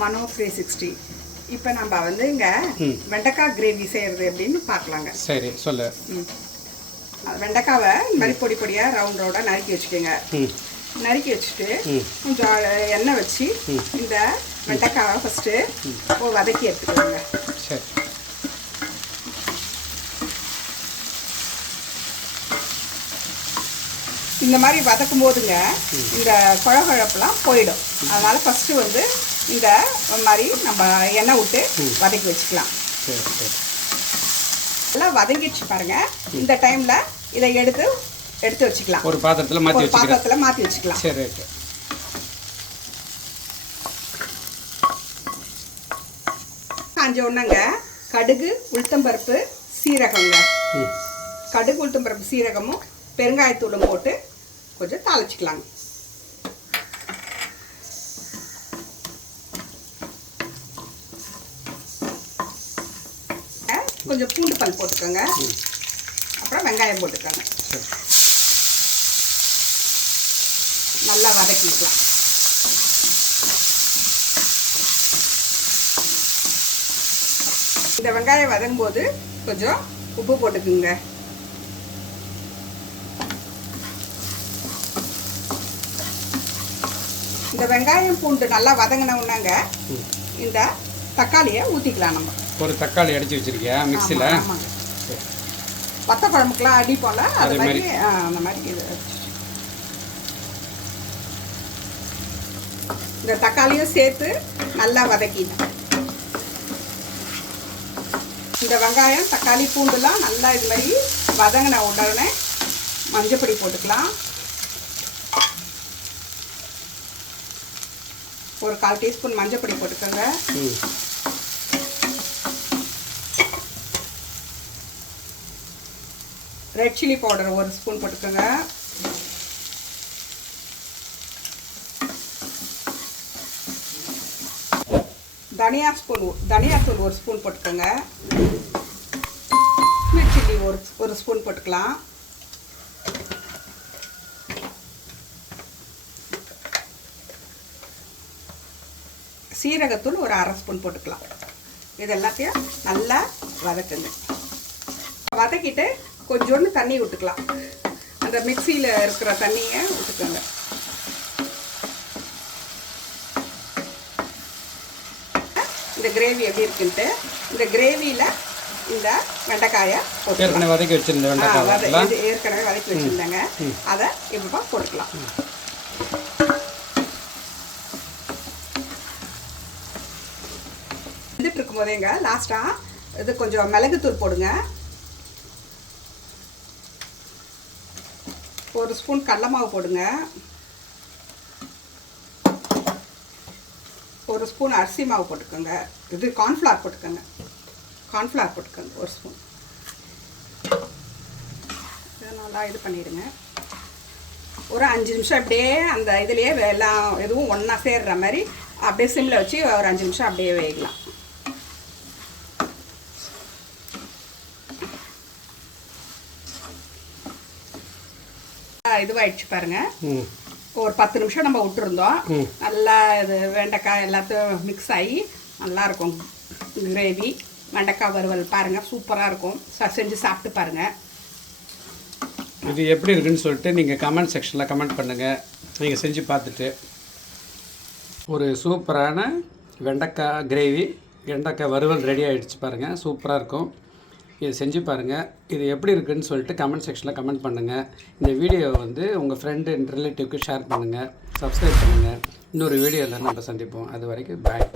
MANO 360. இப்போ நம்ம வந்து இங்க வெண்டைக்காய் கிரேவி செய்யறது எப்படின்னு பார்க்கலாங்க. சரி சொல்லு. வெண்டைக்காவை இந்த மாதிரி பொடி பொடியா ரவுண்ட் ரவுண்டா நறுக்கி வச்சுக்கோங்க. நறுக்கி வச்சுட்டு கொஞ்சம் எண்ணெய் வச்சு இந்த வெண்டைக்காவை ஃபர்ஸ்ட் வதக்கி எடுத்துக்கோங்க. சரி. இந்த மாதிரி வதக்கும் போதுங்க இந்த குழகுழப்பெல்லாம் போயிடும். அதனால ஃபர்ஸ்ட் வந்து இந்த மாதிரி நம்ம எண்ணெய் விட்டு வதக்கி வச்சுக்கலாம். எல்லாம் வதங்கிடுச்சு பாருங்க. இந்த டைம்ல இதை எடுத்து வச்சுக்கலாம். ஒரு பாத்திரத்துல மாற்றி வச்சுக்கலாம். சரி, ஓகே. காஞ்ச உடனேங்க கடுகு, உளுத்தம்பருப்பு, சீரகங்க. கடுகு, உளுத்தம்பருப்பு, சீரகமும் பெருங்காயத்தூளும் போட்டு கொஞ்சம் தாளிச்சுக்கலாங்க. கொஞ்சம் பூண்டு பல் போட்டுக்கோங்க. அப்புறம் வெங்காயம் போட்டுக்கோங்க. நல்லா வதக்கிக்கலாம். இந்த வெங்காயம் வதங்கும் போது கொஞ்சம் உப்பு போட்டுக்குங்க. இந்த வெங்காயம் பூண்டு நல்லா வதங்கினவுன்னாங்க இந்த தக்காளியை ஊற்றிக்கலாம். நம்ம ஒரு தக்காளி அடிச்சு வச்சிருக்கியா மிக்ஸியில்? வத்த குழம்புக்கெல்லாம் அடிப்போம்ல, அது மாதிரி அந்த மாதிரி இது. இந்த தக்காளியும் சேர்த்து நல்லா வதக்கிடும். இந்த வெங்காயம், தக்காளி, பூண்டுலாம் நல்லா இது மாதிரி வதங்கின உடனே மஞ்சப்பொடி போட்டுக்கலாம். ஒரு 1/4 டீஸ்பூன் மஞ்சப்பொடி போட்டுக்கோங்க. ரெட் சில்லி பவுடர் 1 ஸ்பூன் போட்டுக்கோங்க. தனியாத்தூள் 1 ஸ்பூன் போட்டுக்கோங்க. ஸ்வீட் சில்லி 1 ஸ்பூன் போட்டுக்கலாம். சீரகத்தூள் ஒரு 1/2 ஸ்பூன் போட்டுக்கலாம். இது எல்லாத்தையும் நல்லா வதக்குங்க. வதக்கிட்டு கொஞ்சோண்டு தண்ணி விட்டுக்கலாம். அந்த மிக்சியில் இருக்கிற தண்ணியை விட்டுக்கோங்க. இந்த கிரேவி எப்படி இருக்குன்ட்டு இந்த கிரேவியில் இந்த வெண்டைக்காயை ஏற்கனவே வதக்கி வச்சுருந்தேங்க. அதை இப்போ போட்டுக்கலாம். வந்துட்டு இருக்கும் போதேங்க லாஸ்ட்டாக இது கொஞ்சம் மிளகுத்தூள் போடுங்க. 1 ஸ்பூன் கடலை மாவு போடுங்க. 1 ஸ்பூன் அரிசி மாவு போட்டுக்கோங்க. இது கார்ன்ஃப்ளவர் போட்டுக்கோங்க. 1 ஸ்பூன். இதை நல்லா இது பண்ணிடுங்க. ஒரு 5 நிமிஷம் அப்படியே அந்த இதுலேயே எல்லாம் எதுவும் ஒன்றா சேர்ற மாதிரி அப்படியே சிம்மில் வச்சு ஒரு 5 நிமிஷம் அப்படியே வேகலாம். இதுவாயிடுச்சு பாருங்க. ஒரு 10 நிமிஷம் நம்ம விட்டுருந்தோம். நல்லா இது வெண்டைக்காய் எல்லாத்தையும் மிக்ஸ் ஆகி நல்லா இருக்கும் கிரேவி. வெண்டைக்காய் வறுவல் பாருங்க, சூப்பராக இருக்கும். செஞ்சு சாப்பிட்டு பாருங்க. இது எப்படி இருக்குன்னு சொல்லிட்டு நீங்கள் கமெண்ட் செக்ஷனில் கமெண்ட் பண்ணுங்கள். நீங்கள் செஞ்சு பார்த்துட்டு ஒரு சூப்பரான வெண்டைக்காய் கிரேவி, வெண்டைக்காய் வறுவல் ரெடி ஆகிடுச்சு பாருங்கள். சூப்பராக இருக்கும். இது செஞ்சு பாருங்கள். இது எப்படி இருக்குதுன்னு சொல்லிட்டு கமெண்ட் செக்ஷனில் கமெண்ட் பண்ணுங்கள். இந்த வீடியோவை வந்து உங்கள் ஃப்ரெண்டு அண்ட் ரிலேட்டிவ்க்கு ஷேர் பண்ணுங்கள். சப்ஸ்கிரைப் பண்ணுங்கள். இன்னொரு வீடியோவில் நம்ம சந்திப்போம். அது வரைக்கும் பாய்.